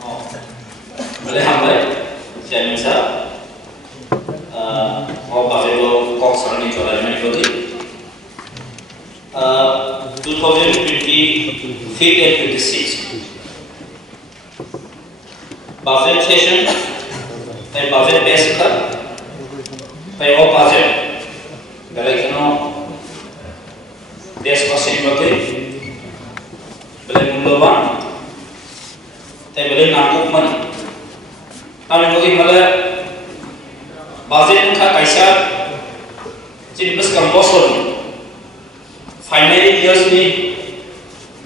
Boleh hambai, saya minta mau pakai lo kok sarang ini coba ini bagi 2025 and 26 budget session dan budget basic dan all budget dari kena desk pasien bagi boleh mulakan dan boleh nampak mana kami bagi malah budget ka kaisa jadi bus compulsory finally years ni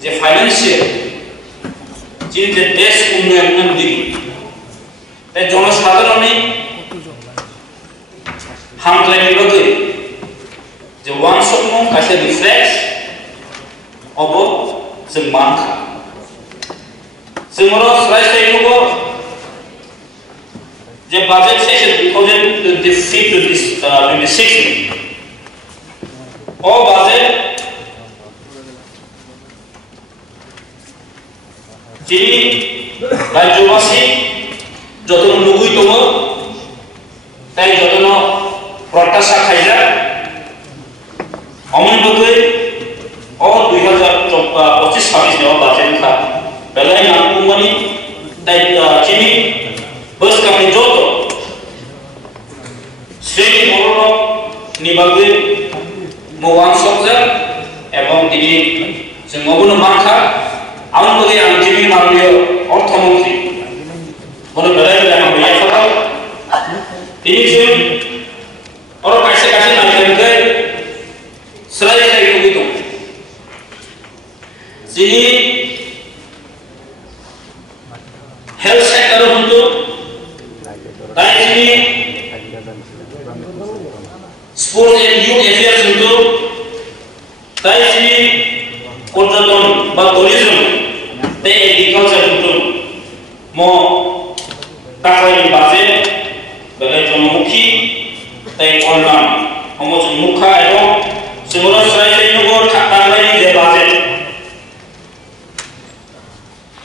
je financial jadi the desk unnayana digi তাই জনসাধারণে হামলায় বিভাগে যে one স্বপ্ন কাছে reflex of जों मानखा जोंरो रायज्लायनोबो जे budget session 2025-26 अ budget जी राज्यवासी যতন লুগুই দङ তাই যতন প্রত্যাশা খাইজা অমনবগে অ 2025-26 নেওয়া বাজেট খা বেলাই নামকুমানি তাই চিনি বস কামি যত শ্রেণী বড় নিবাগে মওয়ান সবজা এবং তিনি जों অবনো মানখা আমনবগে আম চিনি মাননীয় অর্থমন্ত্রী बोले बेलाय बेलाय हम या फटाव ini जों और कैसे कैसे नायगोन के सराय जाय लुगैदों जिनि हेल्थ सेक्टर हंतो ताय जिनि स्पोर्ट्स एंड यूथ अफेयर्स हंतो ताय जिनि पर्यटन बा टुरिज्म ताय एग्रीकालचार हंतो मो ताकलायनि बाजेट बेलाय जनमुखी ताय कल्याण हमो जों मुखा एबं जोंरो रायज्लायनोबो ताकलायनि जे बाजेट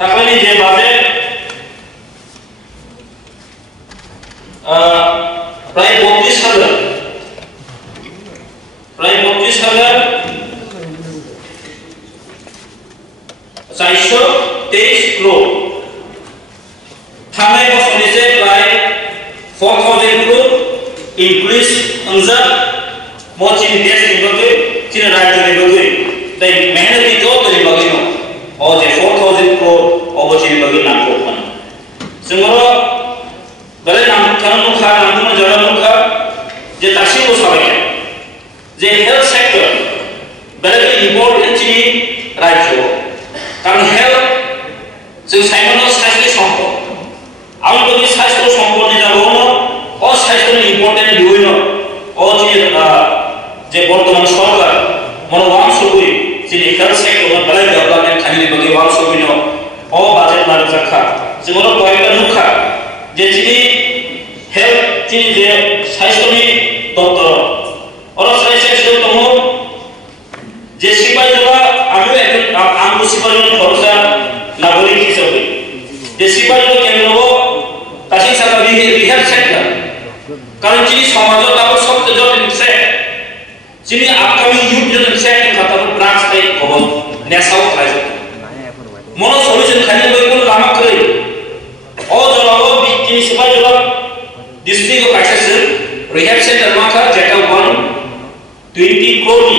ताकलायनि जे बाजेट प्राय 32,000 423 crore थांनाय बोसोरनिफ्राय प्राय 4,000 crore increase अंजा मोचिन देश नि बगे चिन राज्य नि बगे ताई मेहनती जो तरि बगे न ओ जे 4,000 crore अबचिन बगे नामको पन जोंरो गले नाम थानो खा नामको जरा नुखा जे तासिबो सबाय जे हेल्थ सेक्टर बेले इम्पोर्टेन्ट चिनि राज्य कारण हेल्थ जों साइमनो साइसनि सम्पद आउन बगे स्वास्थ्य सम्पदनि जाबावनो अ स्वास्थ्यनि इम्पोर्टेन्ट दुइनो अ जे बर्तमान सरकार मन वान सबै जे हेल्थ सेक्टर बेले डेभलपमेन्ट खानि बगे वान सबै अ बाजेट मार जाखा जोंरो कयटा नुखा जे जिनि हेल्थ जिनि जे स्वास्थ्यनि दप्तर और स्वास्थ्य दङ जे सिपाइ जबा आङो आंखौ सिपाइ भरोसा नागरिक हिसाबै जे सिपाइ केन्द्रबो काशी सरकारी हेल्थ सेक्टर कारण जिनि समाजो दाबो सबसे जटिल से जिनि आपकामिंग यूथ जन सेक्टर खाताबो ड्राग्स ताई खबर नेसाव खायजो मनो सल्यूशन खानि बयको लामा करै अ जलाव जिनि सिपाइ जला डिस्ट्रिक्ट क्राइसिस रिहैब सेंटर माखा जेटा 120 crore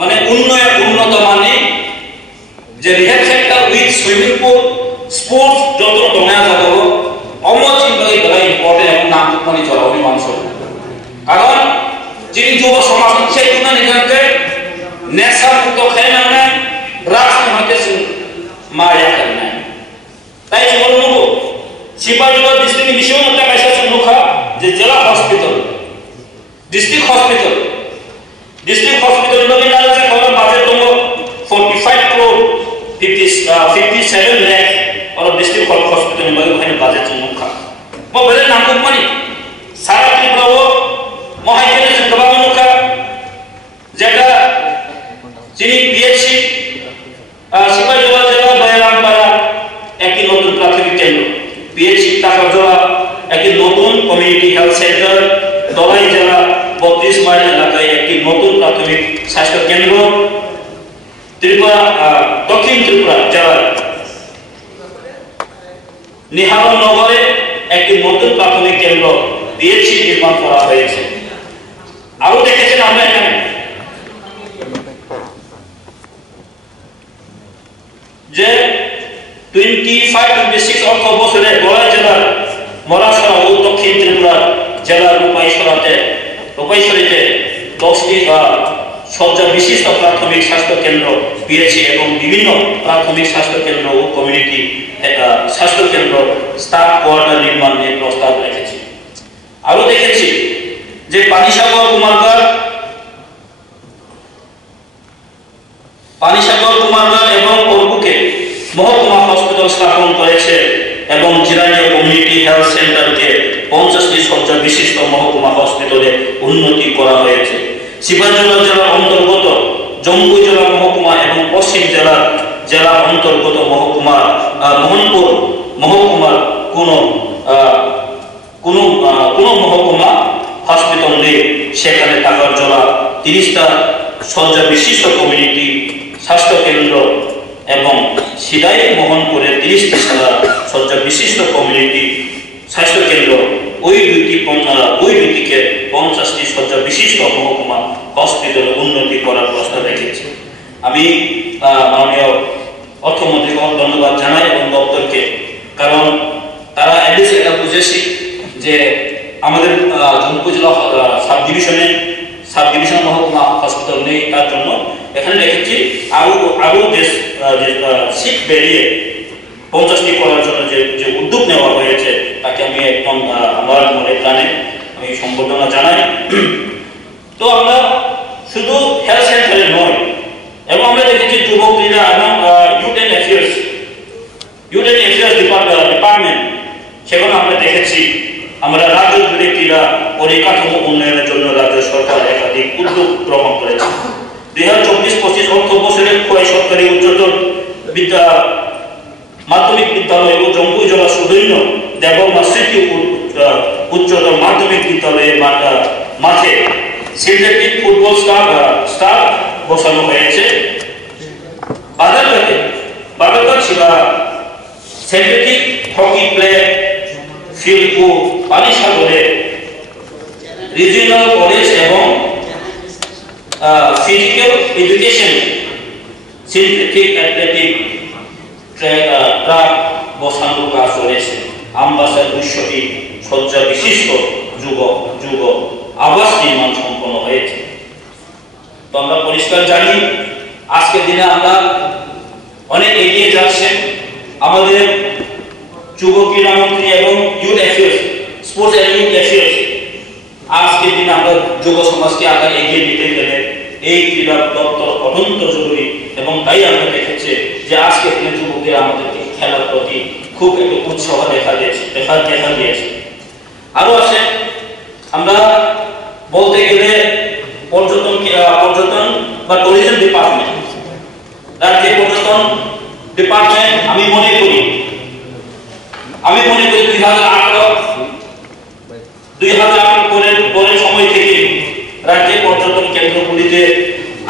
माने उन्नत माने जे rehab centre with swimming pool sports जतो दंया जाबावो अमचिन बगे बेला इम्पोर्टेन्ट एबं नाम माने जरावनि मानसो कारण जिनि जुब समाज सेक्टरना निगनके नेशा मुक्त खायनाने राष्ट्र माने माया करना ताई जों नुबो सिपाइजोला डिस्ट्रिक्ट मिशन नता कैसा सुनुखा जे जिला हॉस्पिटल डिस्ट्रिक्ट हॉस्पिटल बगे नाल से खबर बाजेट दङ 45 crore 57 lakh और डिस्ट्रिक्ट हॉस्पिटल बगे खाने बाजेट नुखा म बेले नामको पनि सारा त्रिपुराओ महाइकेले जों गोबां नुखा जेटा जिनि पिएचसी सिपाइजोला जिल्ला बायरामपारा एकि नतुन प्राथमिक পিএইচসি টাকারজলা একটি নতুন কমিউনিটি হেলথ সেন্টার, দলাই জেলা 32 মাইল এলাকায় একটি নতুন প্রাথমিক স্বাস্থ্য কেন্দ্র, ত্রিপুরা দক্ষিণ ত্রিপুরা জেলার নিহারনগরে একটি নতুন প্রাথমিক কেন্দ্র পিএইচসি নির্মাণ করা হয়েছে। আরো দেখেছেন আমরা এখানে যে 25-26 অর্থ বছরে দলাই জেলার মরাসরা ও দক্ষিণ ত্রিপুরা জেলার রূপাইশরীতে 10টি শয্যা বিশিষ্ট প্রাথমিক স্বাস্থ্য কেন্দ্র পিএইচসি এবং বিভিন্ন প্রাথমিক স্বাস্থ্য কেন্দ্র ও কমিউনিটি স্বাস্থ্য কেন্দ্র স্টাফ কোয়ার্টার নির্মাণের প্রস্তাব রেখেছি। আরো দেখেছি যে পানিসাগর কুমারঘাট এবং পরবুকে মহকুমা হসপিটাল স্থাপন করেছে এবং জিরানীয় কমিউনিটি হেলথ সেন্টারকে 50টি শয্যা বিশিষ্ট মহকুমা হসপিটালে উন্নতি করা হয়েছে। শিবাজলা জেলার অন্তর্গত জম্বুই জেলা মহকুমা এবং পশ্চিম জেলা অন্তর্গত মহকুমা মোহনপুর মহকুমার কোন মহকুমা হসপিটাল নেই, সেখানে টাকারজলা 30টা শয্যা বিশিষ্ট কমিউনিটি স্বাস্থ্য কেন্দ্র এবং সিদাই মোহনপুরে 30টি শয্যা বিশিষ্ট কমিউনিটি স্বাস্থ্য কেন্দ্র, ওই দুইটিকে 50টি শয্যা বিশিষ্ট মহকুমা হসপিটাল উন্নতি করার প্রস্তাব রেখেছে। আমি মাননীয় অর্থমন্ত্রীকে ধন্যবাদ জানাই এবং দপ্তরকে, কারণ তারা অ্যাটলিস্ট এটা বুঝেছি যে আমাদের জম্মু জেলা সাব ডিভিশন মহকুমা হসপিটাল নেই, তার জন্য এখানে রেখেছি আরো সিট বেরিয়ে 50টি করার জন্য যে উদ্যোগ নেওয়া হয়েছে তাকে আমি একদম আমার মনে প্রাণে আমি সম্বর্ধনা জানাই। তো আমরা শুধু হেলথ সেন্টারে নয়, এবং আমরা দেখেছি যুব ক্রীড়া এবং ইউথ অ্যান্ড অ্যাফেয়ার্স ডিপার্টমেন্ট, সেখানে আমরা দেখেছি আমরা রাজ্য জুড়ে ক্রীড়া পরিকাঠামো উন্নয়নের জন্য রাজ্য সরকার একাধিক উদ্যোগ গ্রহণ করেছে। 2024-25 অর্থ বছরে খোয়াই সরকারি উচ্চতর মাধ্যমিক বিদ্যালয় ও জম্বুই জেলা সুদৈন্য দেবমা স্মৃতি উচ্চতর মাধ্যমিক বিদ্যালয়ের মাঠে সিনথেটিক ফুটবল স্টার বসানো হয়েছে। বাজারঘাট সিনথেটিক হকি প্লে ফিল্ড ও পানিসাগরে রিজিওনাল কলেজ এবং physical education synthetic athletic track বসানোর কাজ চলেছে। আমবাসার 200টি শয্যা বিশিষ্ট যুগ আবাস নির্মাণ সম্পন্ন হয়েছে। তো আমরা পরিষ্কার জানি আজকের দিনে আমরা অনেক এগিয়ে যাচ্ছেন। আমাদের যুব ক্রীড়া মন্ত্রী এবং youth affairs, sports and youth affairs, আজকের দিনে আমরা যুব সমাজকে আগে এগিয়ে নিতে গেলে এই ক্রীড়া দপ্তর অত্যন্ত জরুরি, এবং তাই আমরা দেখেছি যে আজকের দিনে যুবকের আমাদেরকে খেলার প্রতি খুব একটু উৎসাহ দেখা দিয়েছে। আরো আছে আমরা বলতে গেলে পর্যটন বা টুরিজম ডিপার্টমেন্ট, রাজ্যের পর্যটন ডিপার্টমেন্ট আমি মনে করি 2008 পরের সময় থেকে রাজ্যের পর্যটন কেন্দ্রগুলিতে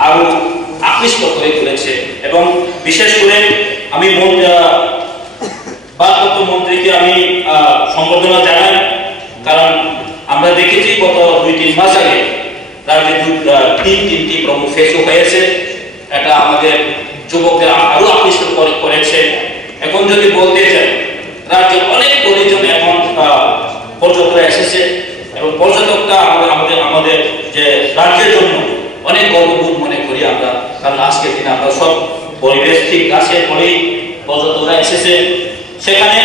আরো আকৃষ্ট করে তুলেছে, এবং বিশেষ করে আমি ভারপ্রাপ্ত মন্ত্রীকে আমি সম্বর্ধনা জানাই, কারণ আমরা দেখেছি গত 2-3 মাস আগে রাজ্যে তিনটি প্রমুখ ফেস্ট হয়েছে। এটা আমাদের যুবকদের আরো আকৃষ্ট করেছে। এখন যদি বলতে চাই রাজ্যে অনেক পর্যটন এখন পর্যটকরা এসেছে, এবং পর্যটকরা আমাদের যে রাজ্যের জন্য অনেক গর্ববোধ মনে করি আমরা, কারণ আজকের দিনে আমরা সব পরিবেশ ঠিক আছে বলেই পর্যটকরা এসেছে। সেখানে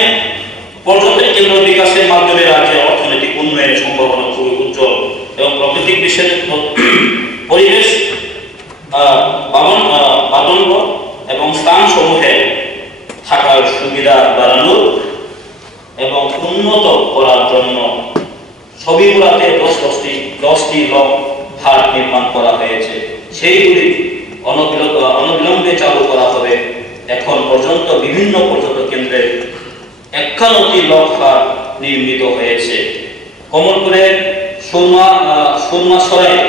পর্যটন কেন্দ্র বিকাশের মাধ্যমে রাজ্যের অর্থনৈতিক উন্নয়নের সম্ভাবনা খুবই উজ্জ্বল, এবং প্রাকৃতিক বিশ্বের পরিবেশ বাদন্ড এবং স্থানসমূহে থাকার সুবিধা বাড়ানো এবং উন্নত করার জন্য ছবিগুলাতে 10টি লক ঘাট নির্মাণ করা হয়েছে। সেইগুলি অনবিলম্বে চালু করা হবে। এখন পর্যন্ত বিভিন্ন পর্যটন কেন্দ্রে শিক্ষানতি লক্ষার নির্মিত হয়েছে। কমলপুরের সুরমাসরায়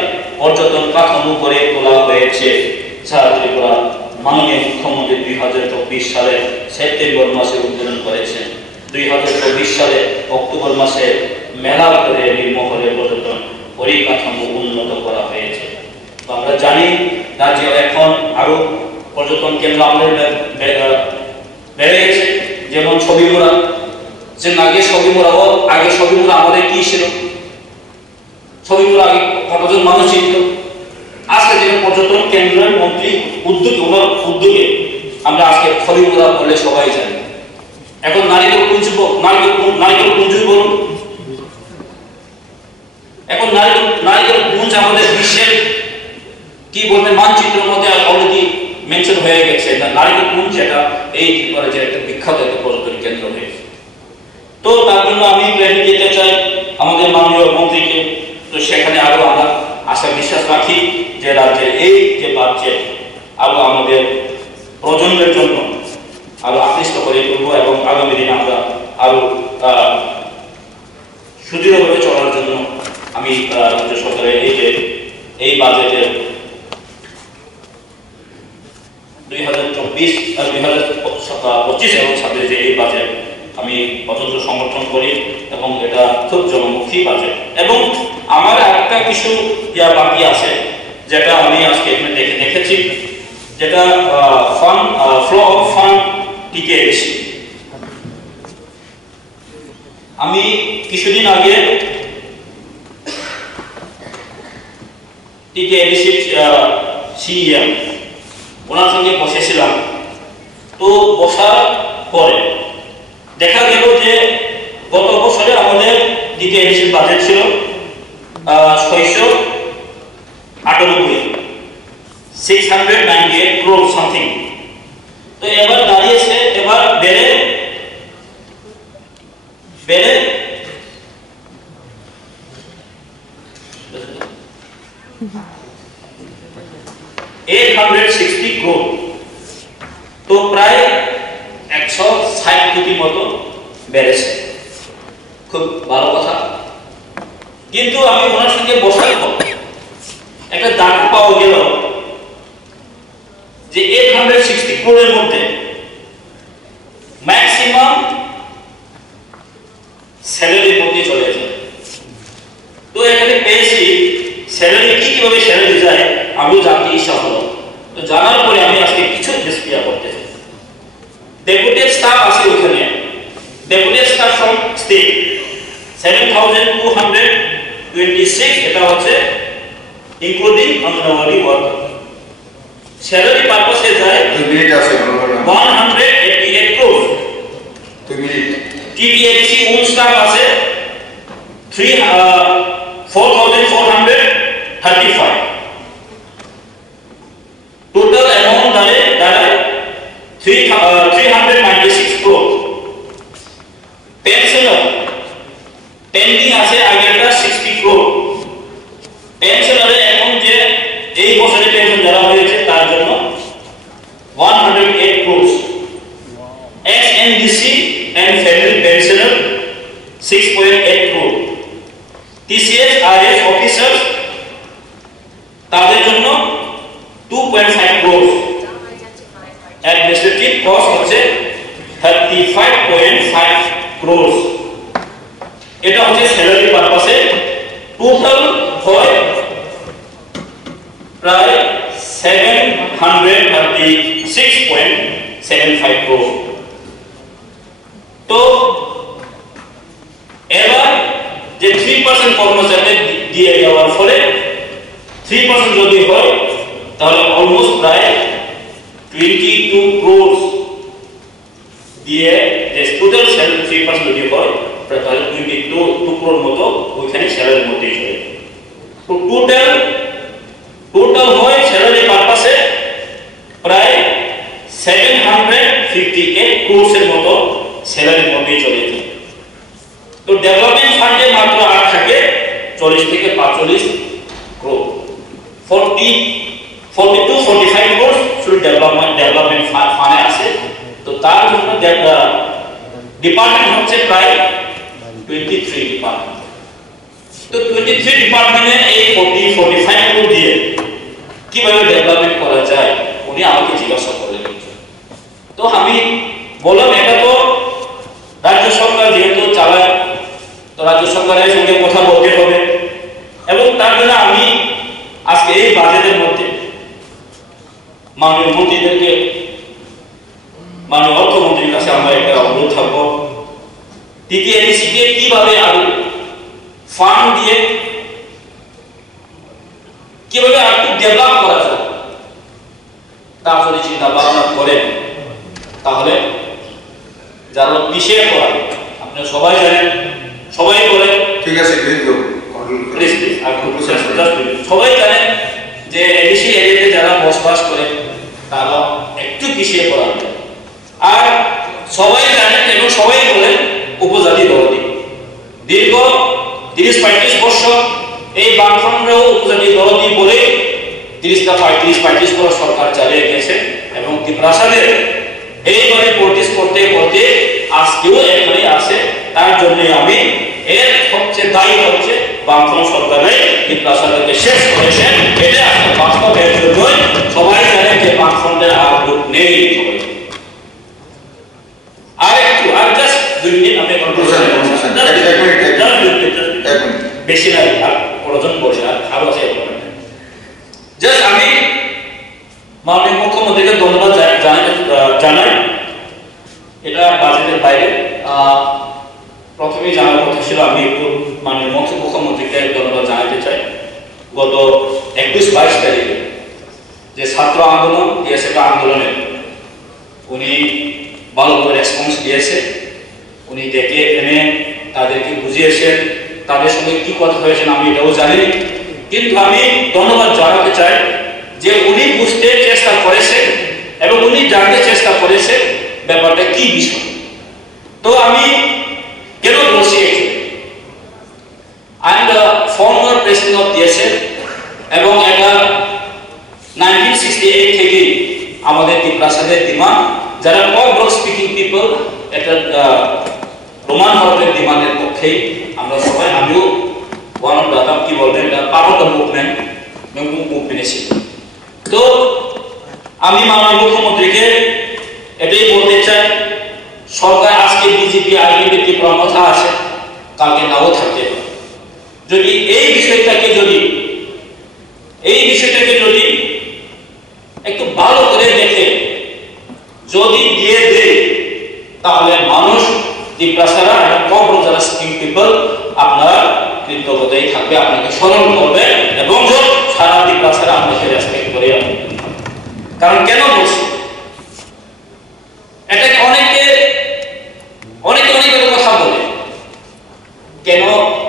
পর্যটন কাঠামো করে তোলা হয়েছে, যা ত্রিপুরা মাননীয় মুখ্যমন্ত্রী 2024 সালে সেপ্টেম্বর মাসে উদ্বোধন করেছেন। 2024 সালে অক্টোবর মাসে মেলা করে নির্মহলে পর্যটন পরিকাঠামো উন্নত করা হয়েছে। আমরা জানি রাজ্যে এখন আরো পর্যটন কেন্দ্র আমাদের বেড়ে গেছে, যেমন ছবিমুড়া। যে আগে ছবিমুড়া আমাদের কি ছিল? ছবিমুড়া আগে কতজন মানুষ চিনত? আজকে যে পর্যটন কেন্দ্রের মন্ত্রী উদ্যোগে আমরা আজকে ছবিমুড়া বলে সবাই জানি। এখন নারীদের পুঞ্জ বলুন, এখন নারীদের পুঞ্জ আমাদের বিশ্বের কি বলতে মানচিত্রের মধ্যে অলরেডি মেনশন হয়ে গেছে। নারীদের পুঞ্জ যেটা এই ত্রিপুরা যে একটা বিখ্যাত একটা পর্যটন কেন্দ্র হয়েছে। তো তার জন্য আমি ক্রেডিট দিতে চাই আমাদের মাননীয় মন্ত্রীকে। তো সেখানে আরো আমরা আশা বিশ্বাস রাখি যে রাজ্যের এই যে বাজেট আরো আমাদের প্রজন্মের জন্য আরো আকৃষ্ট করে তুলব এবং আগামী দিনে আমরা আরো সুদৃঢ়ভাবে চলার জন্য আমি রাজ্য সরকারের এই বাজেটের 2024 আর 2025 এবং 26 যে এই বাজেট আমি অত্যন্ত সমর্থন করি এবং এটা খুব জনমুখী বাজেট। এবং আমার একটা কিছু বাকি আছে যেটা আমি আজকে এখানে দেখেছি, যেটা ফ্লো অফ ফান্ড টিকেএডিসি। আমি কিছুদিন আগে টিকেএডিসি সিএম ওনার সঙ্গে বসেছিলাম। তো বসার পরে দেখা গেল যে গত বছরে আমাদের টিকেএডিসির বাজেট ছিল 698 crore সামথিং। তো এবার দাঁড়িয়েছে, এবার বেড়ে 860 crore। তো প্রায় 160 কোটি মতো বেড়েছে, খুব ভালো কথা। কিন্তু আমি ওনার সঙ্গে বসার পর একটা দাবি পাওয়া গেল যে 860 crore মধ্যে ম্যাক্সিমাম স্যালারির মধ্যে চলে যায়। তো এখানে পেয়েছি স্যালারি কিভাবে স্যালারি যায় আমিও জানতে ইচ্ছা হলো। তো জানার পরে আমি আজকে কিছু ডিসপ্লে করতে চাই। ডেপুটেড স্টাফ আছে ওখানে, ডেপুটেড স্টাফ ফ্রম স্টেট 7226, এটা হচ্ছে ইনক্লুডিং অঙ্গনওয়াড়ি ওয়ার্কার। স্যালারি পারপাসে যায় 188 crore। টিটিএডিসি ওন স্টাফ আছে 4435। টোটাল অ্যামাউন্ট দাঁড়ায় 396 crore। পেনশনার পেন্ডিং আছে আগেরটা 60 crore। পেনশনারে এখন যে এই বছরে পেনশন দেওয়া হয়েছে তার জন্য 108 crore। SNDC and family pensioner 6.8 crore। TCS IS officers তাদের জন্য 2.5 crore। অ্যাডমিনিস্ট্রেটিভ কস্ট হচ্ছে 35.5 crore। এটা হচ্ছে স্যালারি পারপাসে টোটাল হয় প্রায় 736.75 crore। তো এবার যে 3% কর্মচারীদের দিয়ে দেওয়ার ফলে 3% যদি হয় তাহলে অলমোস্ট প্রায় 22 crore দিয়ে যে টোটাল স্যালারি 3% যদি হয় প্রায় 22 crore মতো ওইখানে স্যালারির মধ্যে চলে। তো টোটাল হয় স্যালারি পারপাসে প্রায় 758 crore এর মতো স্যালারির মধ্যে চলে যায়। তো ডেভেলপমেন্ট ফান্ডে মাত্র আর থাকে 40 থেকে 45 crore। 42-45 crore শুধু ডেভেলপমেন্ট ফান্ডে আছে। তো তার জন্য ডিপার্টমেন্ট হচ্ছে প্রায় 23 ডিপার্টমেন্ট। তো 23 ডিপার্টমেন্টে এই 40-45 কোটি দিয়ে কিভাবে ডেভেলপমেন্ট করা যায় উনি আমাকে জিজ্ঞাসা করলেন। তো আমি বললাম এটা তো রাজ্য সরকার যেহেতু চালায়, তো রাজ্য সরকারের সঙ্গে কথা বলতে হবে, এবং তার জন্য আমি আজকে এই বাজেটের মধ্যে মাননীয় মন্ত্রীদেরকে, মাননীয় অর্থমন্ত্রীর কাছে আমরা একটা অনুরোধ থাকবো, টিটিআইডিসিকে কিভাবে আরো ফান্ড দিয়ে কিভাবে আর একটু ডেভেলপ করা যায় তা যদি চিন্তা ভাবনা করেন তাহলে যারা পিছিয়ে পড়া, আপনারা সবাই জানেন, সবাই বলে ঠিক আছে সবাই জানেন যে এডিসি এরিয়াতে যারা বসবাস করে তারা একটু পিছিয়ে পড়া, আর সবাই জানেন এবং সবাই বলেন উপজাতি দরদি দীর্ঘ 30-35 বছর এই বামফ্রন্টরাও উপজাতি দরদি বলে 30-35 বছর সরকার চালিয়ে গেছে, এবং ত্রিপ্রাসাদের এইভাবে প্রোটেস্ট করতে করতে আজকেও এখানে আছে। তার জন্য আমি এর সবচেয়ে দায়ী হচ্ছে বামফ্রন্ট সরকারের ত্রিপ্রাসাদেরকে শেষ করেছেন, এটা আজকে বাস্তবের জন্যই সবাই জানেন যে বামফ্রন্টের আর লোক নেই। আর একটু আর জাস্ট 2 মিনিট আপনি বেশি নাই, আর প্রয়োজন বসে আর আরো আছে। জাস্ট আমি মাননীয় মুখ্যমন্ত্রীকে ধন্যবাদ জানাই, এটা বাজেটের বাইরে। প্রথমেই জানার কথা ছিল, আমি একটু মাননীয় মুখ্যমন্ত্রীকে ধন্যবাদ জানাতে চাই। গত 21-22 তারিখে যে ছাত্র আন্দোলন দিয়েছে, আন্দোলনে উনি ভালোভাবে রেসপন্স দিয়েছে, উনি ডেকে এনে তাদেরকে বুঝিয়েছেন, তাদের সঙ্গে কি কথা হয়েছে আমি এটাও জানি, কিন্তু আমি ধন্যবাদ জানাতে চাই যে উনি বুঝতে চেষ্টা করেছে এবং উনি জানতে চেষ্টা করেছে ব্যাপারটা কি বিষয়। তো আমি কেন বলছি, I am the former president of DSF, এবং এটা 1968 থেকে আমাদের ত্রিপ্রাসাদের ডিমান্ড, যারা অল স্পিকিং পিপল, একটা রোমান হরপের ডিমান্ডের পক্ষেই আমরা সবাই, আমিও ওয়ান অফ দ্য কি বলবেন পার্ট অফ দ্য মুভমেন্টে ছিল। তো আমি মাননীয় মুখ্যমন্ত্রীকে এটাই বলতে চাই, সরকার আজকে বিজেপি আইডেন্টিটি করার কথা আছে, কালকে নাও থাকতে পারে। যদি এই বিষয়টাকে যদি একটু ভালো করে দেখে যদি দিয়ে দেয়, তাহলে মানুষ ত্রিপ্রাসারা এবং কবর যারা স্কিম পিপল আপনারা কৃতজ্ঞতাই থাকবে, আপনাকে স্মরণ করবে, এবং সারা ত্রিপ্রাসারা আপনাকে রেসপেক্ট করে। কারণ কেন বলছি, এটাকে অনেকে কথা বলে, কেন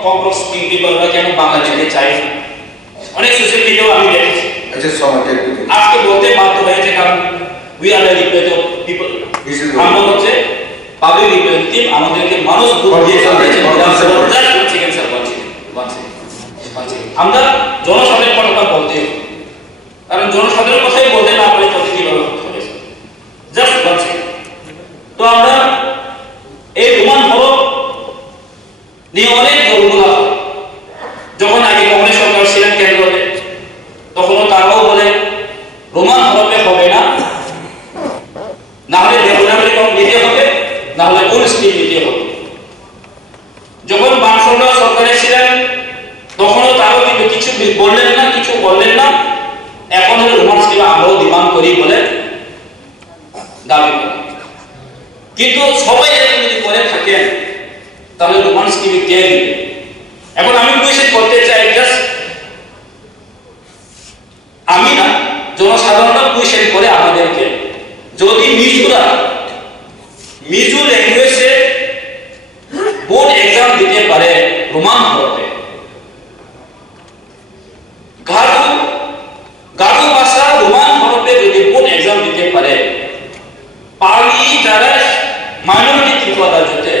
কবর স্কিম পিপলরা কেন বাংলাদেশে চাই, অনেক সোশ্যাল মিডিয়াও আমি দেখেছি। আজকে বলতে বাধ্য হয়েছে, কারণ we are the representative people, আমরা হচ্ছে পাবলিক রিপ্রেজেন্টেটিভ, আমাদেরকে মানুষ ভোট দিয়েছে। আমরা জনসাধারণের কথা বলতে হবে, কারণ জনসাধারণের কথাই বলতে না পারে তাদের কিভাবে হয়েছে। জাস্ট বলছি, তো আমরা এই রোমান হরপ নিয়ে অনেক দলগুলা, যখন আগে কংগ্রেস সরকার ছিলেন কেন্দ্রতে, তখনও তারাও বলে রোমান হরপে হবে না, না হলে দেবনাগরী কম দিতে হবে, না হলে কোন স্কিম দিতে হবে। যখন বামফ্রন্ট সরকারে ছিলেন তখনও তারাও কিন্তু কিছু বললেন না, এখন হলে রোমান স্কিম আমরাও ডিমান্ড করি বলে দাবি করি। কিন্তু সবাই এরকম যদি করে থাকেন তাহলে রোমান স্কিম কে দিবে? এখন আমি কোয়েশ্চেন করতে চাই, জাস্ট আমি না, জনসাধারণরা কোয়েশ্চেন করে আমাদেরকে, যদি মিজু ল্যাঙ্গুয়েজে বোর্ড এক্সাম দিতে পারে রোমান হরপে, গারো ভাষা রোমান হরপে যদি বোর্ড এক্সাম দিতে পারে, পালি যারা মাইনরিটি ত্রিপুরা যেতে,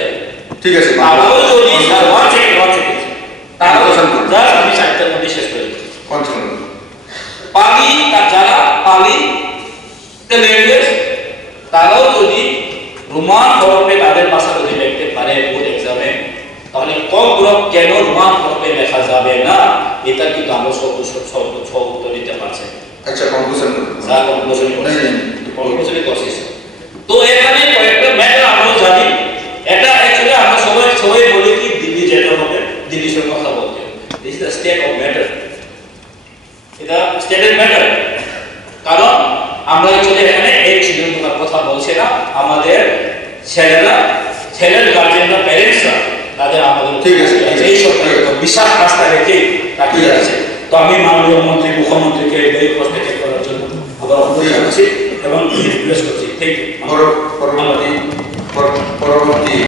ঠিক আছে, তারাও যদি আমি চারটার মধ্যে শেষ করে পালি, যারা পালি ল্যাঙ্গুয়েজ, তারাও যদি রোমান হরপে তাদের ভাষা যদি কেন রোমান হরফে লেখা যাবে না, এটা কিন্তু আমরা সব উত্তর দিতে পারছি। আচ্ছা, কনক্লুশন করছি। তো এখানে কয়েকটা ম্যাটার আমরা জানি। এটা অ্যাকচুয়ালি আমরা সবাই বলি কি দিল্লি যেটা হবে, দিল্লির সঙ্গে কথা বলতে। This is the state of matter. এটা স্টেটের ম্যাটার, কারণ আমরা অ্যাকচুয়ালি এখানে এক ছেলের কথা বলছি না, আমাদের ছেলের গার্জেনরা, প্যারেন্টসরা তাদের আমাদের ঠিক আছে, এই সরকারের বিশাল আস্থা রেখে তাকিয়ে আছে। তো আমি মাননীয় মন্ত্রী, মুখ্যমন্ত্রীকে এই হস্তক্ষেপ করার জন্য আবার অনুরোধ করছি এবং রিকোয়েস্ট করছি। Thank you. পরবর্তী